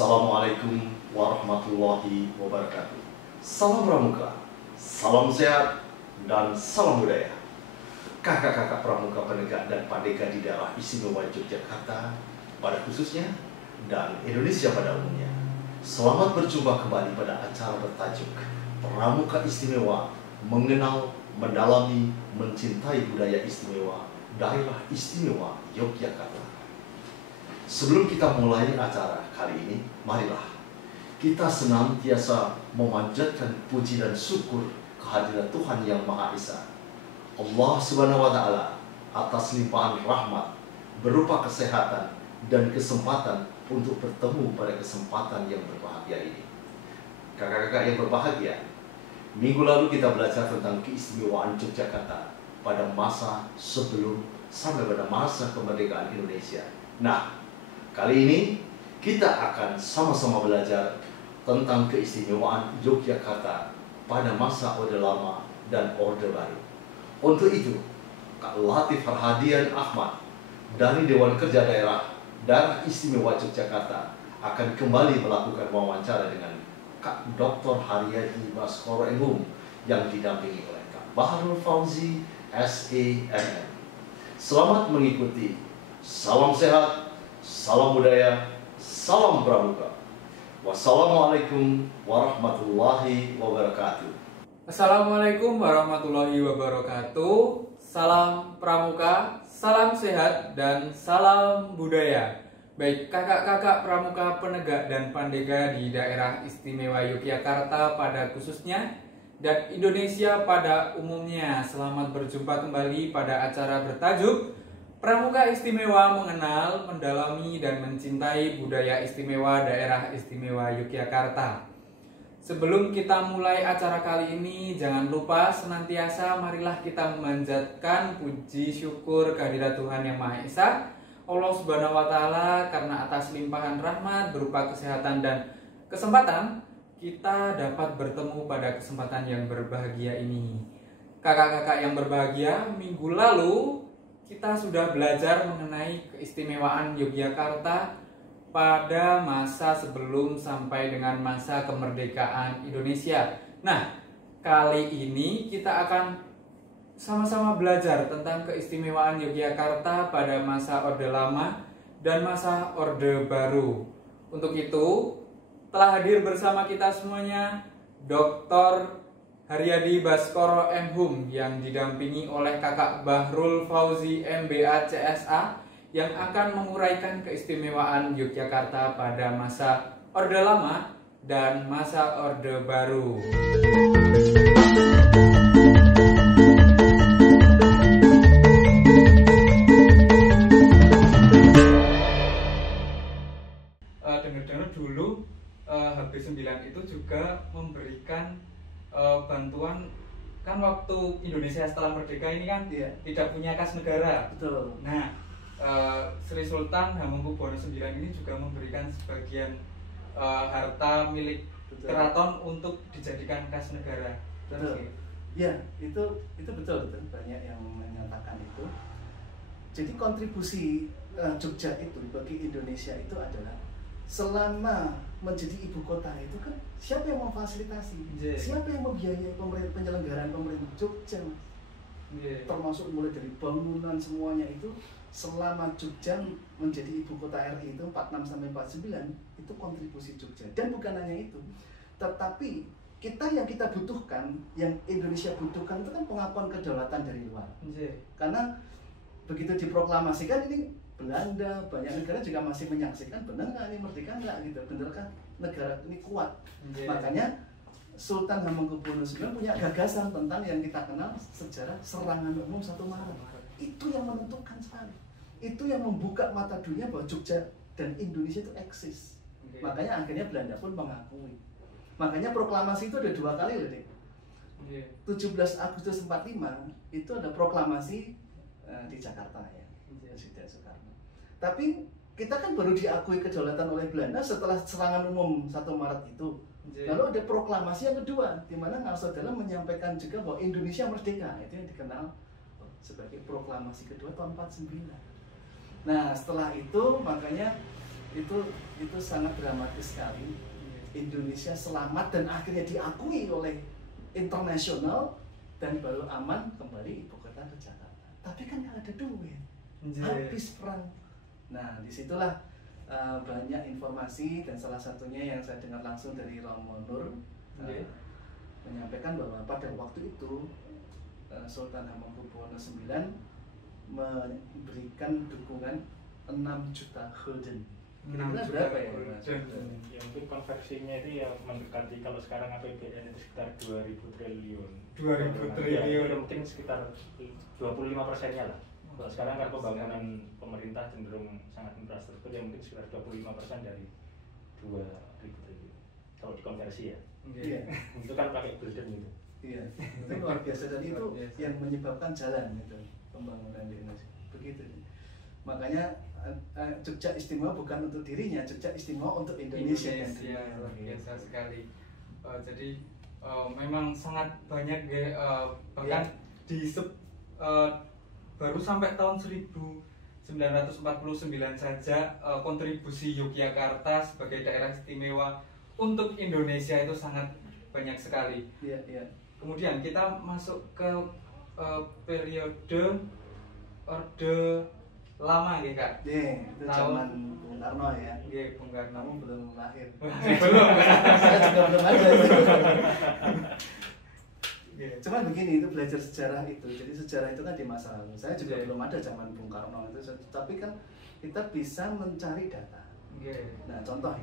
Assalamualaikum warahmatullahi wabarakatuh. Salam pramuka, salam sehat, dan salam budaya. Kakak-kakak pramuka penegak dan pandega di daerah istimewa Yogyakarta pada khususnya dan Indonesia pada umumnya. Selamat berjumpa kembali pada acara bertajuk Pramuka Istimewa, mengenal, mendalami, mencintai budaya istimewa daerah istimewa Yogyakarta. Sebelum kita mulai acara kali ini, marilah kita senantiasa memanjatkan puji dan syukur kehadiran Tuhan Yang Maha Esa, Allah Subhanahu wa Ta'ala, atas limpahan rahmat berupa kesehatan dan kesempatan untuk bertemu pada kesempatan yang berbahagia ini. Kakak-kakak yang berbahagia, minggu lalu kita belajar tentang keistimewaan Yogyakarta pada masa sebelum sampai pada masa kemerdekaan Indonesia. Nah, kali ini kita akan sama-sama belajar tentang keistimewaan Yogyakarta pada masa Orde Lama dan Orde Baru. Untuk itu, Kak Latif Farhadian Ahmad dari Dewan Kerja Daerah Istimewa Yogyakarta akan kembali melakukan wawancara dengan Kak Dr. Haryadi Baskoro MHum yang didampingi oleh Kak Bahrul Fauzi SEMM. Selamat mengikuti. Salam sehat, salam budaya, salam pramuka. Wassalamualaikum warahmatullahi wabarakatuh. Assalamualaikum warahmatullahi wabarakatuh. Salam pramuka, salam sehat, dan salam budaya. Baik kakak-kakak pramuka penegak dan pandega di daerah istimewa Yogyakarta pada khususnya dan Indonesia pada umumnya, selamat berjumpa kembali pada acara bertajuk Pramuka Istimewa, mengenal, mendalami, dan mencintai budaya istimewa daerah istimewa Yogyakarta. Sebelum kita mulai acara kali ini, jangan lupa senantiasa marilah kita memanjatkan puji syukur kehadirat Tuhan Yang Maha Esa, Allah Subhanahu wa Ta'ala, karena atas limpahan rahmat berupa kesehatan dan kesempatan kita dapat bertemu pada kesempatan yang berbahagia ini. Kakak-kakak yang berbahagia, minggu lalu kita sudah belajar mengenai keistimewaan Yogyakarta pada masa sebelum sampai dengan masa kemerdekaan Indonesia. Nah, kali ini kita akan sama-sama belajar tentang keistimewaan Yogyakarta pada masa Orde Lama dan masa Orde Baru. Untuk itu, telah hadir bersama kita semuanya Dr. Haryadi Baskoro MHum yang didampingi oleh Kakak Bahrul Fauzi MBA CSA yang akan menguraikan keistimewaan Yogyakarta pada masa Orde Lama dan masa Orde Baru. Dengar-dengar dulu HB9 itu juga memberikan bantuan, kan waktu Indonesia setelah merdeka ini kan tidak punya kas negara. Betul. Nah, Sri Sultan Hamengkubuwono IX ini juga memberikan sebagian harta milik keraton untuk dijadikan kas negara. Betul. Ya, itu betul, banyak yang menyatakan itu. Jadi kontribusi Jogja itu bagi Indonesia itu adalah selama menjadi ibu kota itu kan siapa yang memfasilitasi, siapa yang membiayai penyelenggaraan pemerintah Jogja, termasuk mulai dari bangunan semuanya itu selama Jogja menjadi ibu kota RI itu 46 sampai 49 itu kontribusi Jogja. Dan bukan hanya itu, tetapi yang kita butuhkan, yang Indonesia butuhkan itu kan pengakuan kedaulatan dari luar. Karena begitu diproklamasikan ini Belanda, banyak negara juga masih menyaksikan, benar nggak ini merdeka nggak gitu, benarkah negara ini kuat. Makanya Sultan Hamengkubuwono IX punya gagasan tentang yang kita kenal sejarah serangan umum 1 Maret. Itu yang menentukan sekali. Itu yang membuka mata dunia bahwa Jogja dan Indonesia itu eksis. Makanya akhirnya Belanda pun mengakui. Makanya proklamasi itu ada 2 kali loh, Dik. 17 Agustus 45 itu ada proklamasi di Jakarta ya, Presiden Soekarno. Tapi kita kan baru diakui kedaulatan oleh Belanda setelah serangan umum 1 Maret itu. Lalu ada proklamasi yang kedua, di mana Ngarso-Dana menyampaikan juga bahwa Indonesia merdeka. Itu yang dikenal sebagai proklamasi kedua tahun 49. Nah, setelah itu makanya itu sangat dramatis sekali. Indonesia selamat dan akhirnya diakui oleh internasional dan baru aman kembali ibu kota ke Jakarta. Tapi kan nggak ada duit, habis perang. Nah disitulah banyak informasi dan salah satunya yang saya dengar langsung dari Romo Nur menyampaikan bahwa pada waktu itu Sultan Hamengkubuwono IX memberikan dukungan 6 juta gulden. Kira-kira berapa ya? Ya mungkin konversinya itu ya mendekati, kalau sekarang APBN itu sekitar 2.000 triliun. 2.000 Ya, triliun. yang penting sekitar 25%-nya lah. Kalau sekarang kan pembangunan pemerintah cenderung sangat infrastruktur, yang mungkin sekitar 25% dari 2.000 triliun. Kalau dikonversi ya. Iya. Itu kan pakai gulden gitu. Iya, itu luar biasa dan itu yang menyebabkan jalan itu pembangunan di Indonesia. Begitu. Makanya Jogja istimewa bukan untuk dirinya, Jogja istimewa untuk Indonesia. Luar biasa sekali. Jadi memang sangat banyak bahkan baru sampai tahun 1949 saja kontribusi Yogyakarta sebagai daerah istimewa untuk Indonesia itu sangat banyak sekali. Iya, iya. Kemudian kita masuk ke periode Orde Lama ya Kak? Iya, itu zaman Bung Karno ya. Iya, Bung Karno. Kamu belum lahir. Belum. Saya juga belum ada. Yeah. Cuman begini, itu belajar sejarah itu. Jadi sejarah itu kan di masa lalu. Saya juga Yeah. belum ada zaman Bung Karno itu. Tapi kan kita bisa mencari data. Yeah. Nah, contoh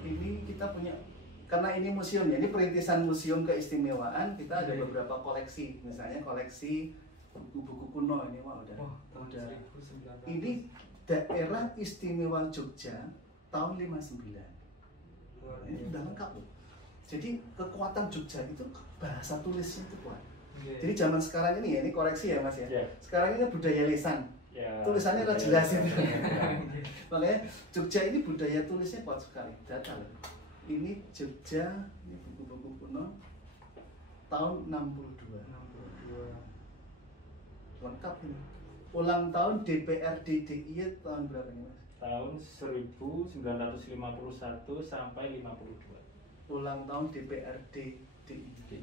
ini kita punya, karena ini museum ya, ini perintisan museum keistimewaan. Kita ada beberapa koleksi, misalnya koleksi buku-buku kuno ini udah. Ini daerah istimewa Jogja tahun 59. Ini udah lengkap loh. Jadi kekuatan Jogja itu bahasa tulisnya itu kuat. Jadi zaman sekarang ini ya, ini koreksi ya Mas ya. Sekarang ini budaya lisan. Tulisannya udah jelas itu. Makanya Jogja ini budaya tulisnya kuat sekali. Data loh. Ini Jogja, ini buku-buku kuno tahun 62. Lengkap ini. Ulang tahun DPRD DIY tahun berapa nih Mas? Tahun 1951 sampai 52. Ulang tahun DPRD DIY.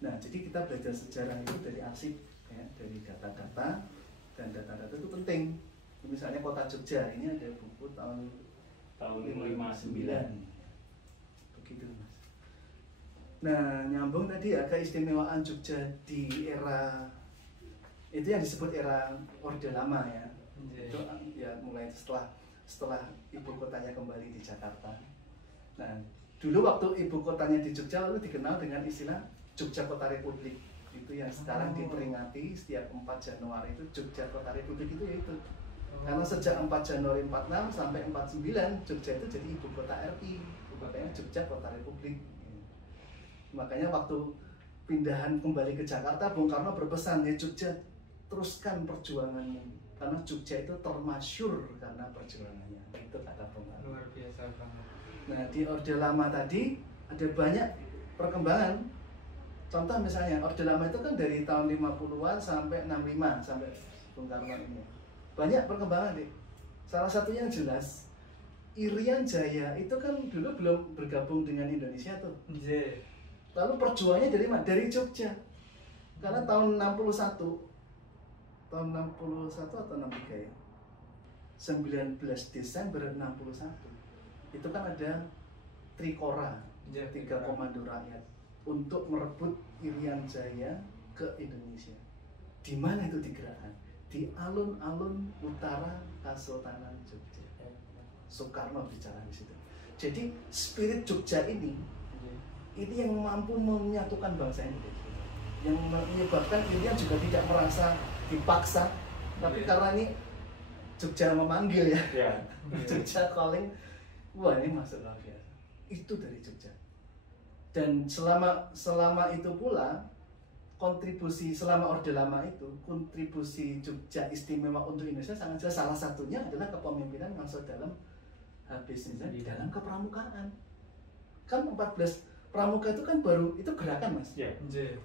Nah, jadi kita belajar sejarah itu dari arsip ya, dari data-data, dan data-data itu penting. Misalnya kota Jogja, ini ada buku tahun 59. Begitu Mas. Nah, nyambung tadi ya keistimewaan Jogja di era itu yang disebut era Orde Lama ya. Itu ya mulai setelah ibu kotanya kembali di Jakarta. Nah, dulu waktu ibu kotanya di Jogja lalu dikenal dengan istilah Jogja Kota Republik. Itu yang sekarang diperingati setiap 4 Januari itu Jogja Kota Republik itu yaitu. Karena sejak 4 Januari 46 sampai 49 Jogja itu jadi ibu kota RI, ibu kotanya Jogja Kota Republik. Makanya waktu pindahan kembali ke Jakarta, Bung Karno berpesan ya Jogja teruskan perjuanganmu, karena Jogja itu termasyur karena perjuangannya. Itu kata Bung Karno. Luar biasa banget. Nah di Orde Lama tadi ada banyak perkembangan. Contoh misalnya Orde Lama itu kan dari tahun 50-an sampai 65 sampai Bung Karno ini. Banyak perkembangan deh. Salah satunya yang jelas Irian Jaya itu kan dulu belum bergabung dengan Indonesia tuh. Lalu perjuangannya dari mana? Dari Jogja. Karena tahun 61 atau 63 ya, 19 Desember 61 itu kan ada Trikora, 3 komando rakyat untuk merebut Irian Jaya ke Indonesia. Di mana itu digerakkan? Di alun-alun utara Kesultanan Jogja. Soekarno bicara di situ. Jadi spirit Jogja ini yang mampu menyatukan bangsa Indonesia, yang menyebabkan Irian juga tidak merasa dipaksa, tapi karena ini Jogja memanggil ya, Jogja calling, wah ini masuk luar biasa. Itu dari Jogja. Dan selama itu pula kontribusi selama Orde Lama itu, kontribusi Jogja istimewa untuk Indonesia sangat jelas. Salah satunya adalah kepemimpinan Mangso Dalem habis misalnya di dalam kepramukaan. Kan 14 Pramuka itu kan baru, itu gerakan Mas.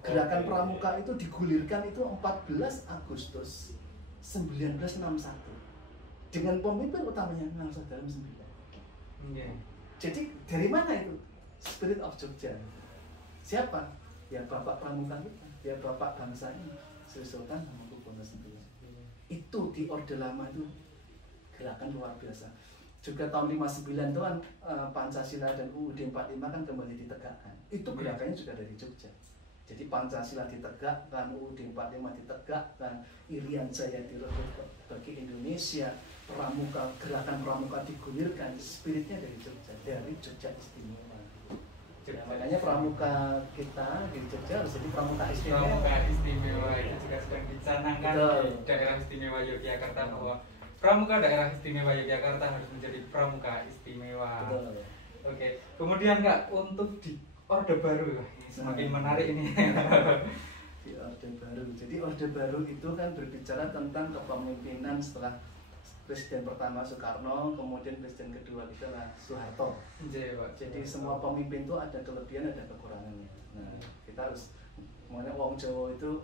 Gerakan Pramuka itu digulirkan itu 14 Agustus 1961. dengan pemimpin utamanya Ngasa Dalam 9. Iya. Jadi dari mana itu spirit of Jogja? Siapa? Ya Bapak Pramuka kita, ya Bapak bangsa ini, Sri Sultan Hamengkubuwono IX. Itu di Orde Lama itu gerakan luar biasa. Juga tahun 59 itu kan Pancasila dan UUD 45 kan kembali ditegakkan. Itu gerakannya juga dari Jogja. Jadi Pancasila ditegakkan, UUD 45 ditegakkan, Irian Jaya direbut bagi Indonesia, gerakan pramuka digulirkan, spiritnya dari Jogja Istimewa. Ya, makanya pramuka kita di Jogja harus jadi pramuka istimewa. Pramuka istimewa itu juga sedang dicanangkan di daerah istimewa Yogyakarta bahwa pramuka daerah istimewa Yogyakarta harus menjadi pramuka istimewa. Betul. Oke, kemudian Kak, untuk di Orde Baru ini semakin menarik ini. Di Orde Baru. Jadi Orde Baru itu kan berbicara tentang kepemimpinan setelah Presiden pertama Soekarno, kemudian Presiden kedua kita lah Soeharto. Jadi semua pemimpin itu ada kelebihan, ada kekurangannya. Nah, kita harus makanya wong Jawa itu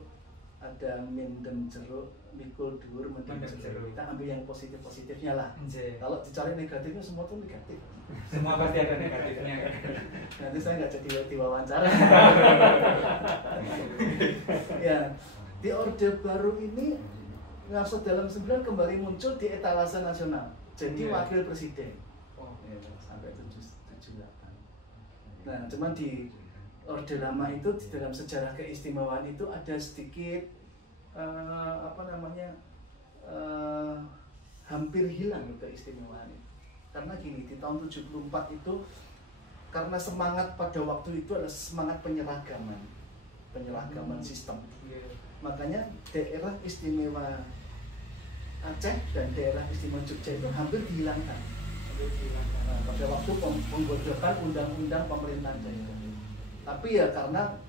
ada mindem jeruk, mikul dhuwur, mendem jeruk. Kita ambil yang positif-positifnya lah. Kalau dicari negatifnya semua tuh negatif. Semua pasti ada negatifnya. Nanti saya nggak jadi diwawancara. Ya, di Orde Baru ini Ngasa Dalam 9 kembali muncul di etalase nasional. Jadi wakil presiden. Ya, sampai 78. Nah, cuman di Orde Lama itu di dalam sejarah keistimewaan itu ada sedikit hampir hilang keistimewaan itu. Karena gini, di tahun 74 itu karena semangat pada waktu itu adalah semangat penyeragaman sistem. Makanya daerah istimewa Aceh dan daerah istimewa Jogja itu hampir dihilangkan. Nah, pada waktu pembentukan undang-undang pemerintahan daerah. Tapi ya karena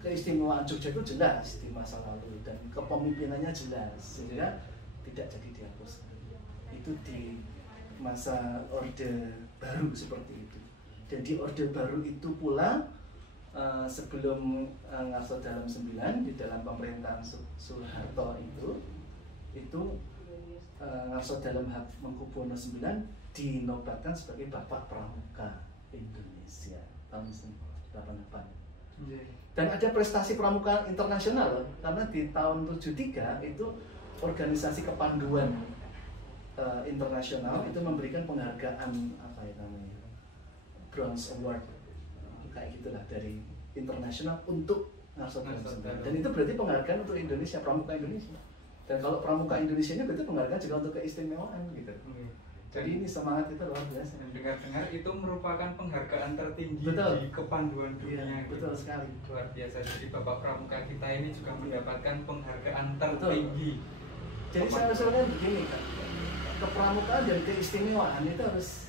keistimewaan Jogja itu jelas di masa lalu dan kepemimpinannya jelas sehingga tidak jadi dihapuskan. Itu di masa Orde Baru seperti itu. Dan di Orde Baru itu pula sebelum Ngasa Dalam 9 di dalam pemerintahan Soeharto itu Ngasa Dalam Hamengkubuwono IX dinobatkan sebagai Bapak Pramuka Indonesia tahun 88. Dan ada prestasi pramuka internasional karena di tahun 73 itu organisasi kepanduan internasional itu memberikan penghargaan Bronze Award kayak gitulah dari internasional untuk Ngasa Dalam 9. Dan itu berarti penghargaan untuk Indonesia, pramuka Indonesia. Dan kalau pramuka Indonesia ini berarti penghargaan juga untuk keistimewaan gitu. Jadi ini semangat kita luar biasa. Dengar-dengar itu merupakan penghargaan tertinggi Betul. di kepanduan dunia. Ya, betul sekali. Luar biasa. Jadi Bapak Pramuka kita ini juga mendapatkan penghargaan tertinggi. Jadi saya usulkan begini Kak, kepramukaan dan keistimewaan itu harus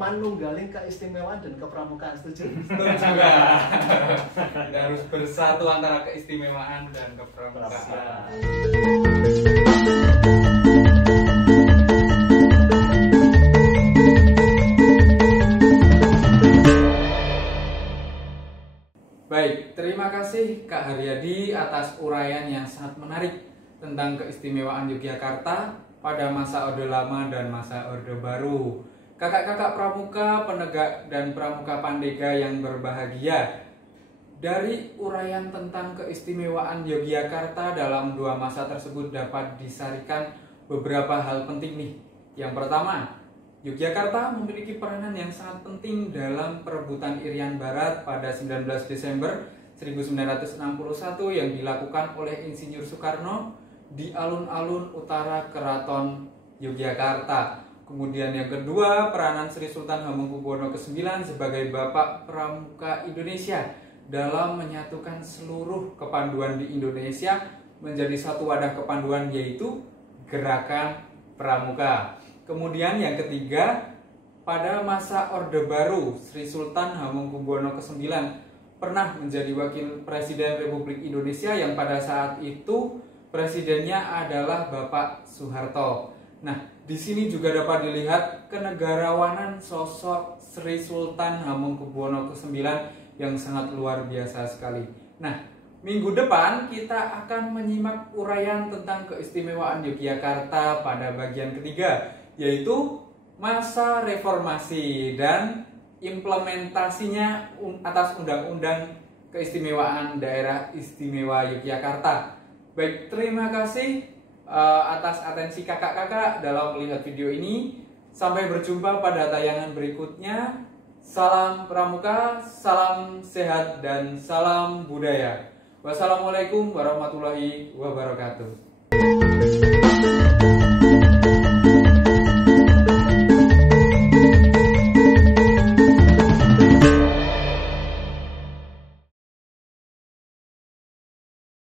manunggalin keistimewaan dan kepramukaan, setuju? Setuju. Kita harus bersatu antara keistimewaan dan kepramukaan. Baik, terima kasih Kak Haryadi atas uraian yang sangat menarik tentang keistimewaan Yogyakarta pada masa Orde Lama dan masa Orde Baru. Kakak-kakak pramuka, penegak dan pramuka Pandega yang berbahagia, dari uraian tentang keistimewaan Yogyakarta dalam dua masa tersebut dapat disarikan beberapa hal penting nih. Yang pertama, Yogyakarta memiliki peranan yang sangat penting dalam perebutan Irian Barat pada 19 Desember 1961 yang dilakukan oleh Insinyur Soekarno di alun-alun utara Keraton Yogyakarta. Kemudian yang kedua, peranan Sri Sultan Hamengkubuwono IX sebagai Bapak Pramuka Indonesia dalam menyatukan seluruh kepanduan di Indonesia menjadi satu wadah kepanduan, yaitu Gerakan Pramuka. Kemudian yang ketiga, pada masa Orde Baru, Sri Sultan Hamengkubuwono IX pernah menjadi Wakil Presiden Republik Indonesia yang pada saat itu presidennya adalah Bapak Soeharto. Nah, di sini juga dapat dilihat kenegarawanan sosok Sri Sultan Hamengkubuwono IX yang sangat luar biasa sekali. Nah, Minggu depan kita akan menyimak uraian tentang keistimewaan Yogyakarta pada bagian ketiga, yaitu masa reformasi dan implementasinya atas Undang-Undang Keistimewaan Daerah Istimewa Yogyakarta. Baik, terima kasih atas atensi kakak-kakak dalam melihat video ini. Sampai berjumpa pada tayangan berikutnya. Salam Pramuka, salam sehat, dan salam budaya. Wassalamualaikum warahmatullahi wabarakatuh.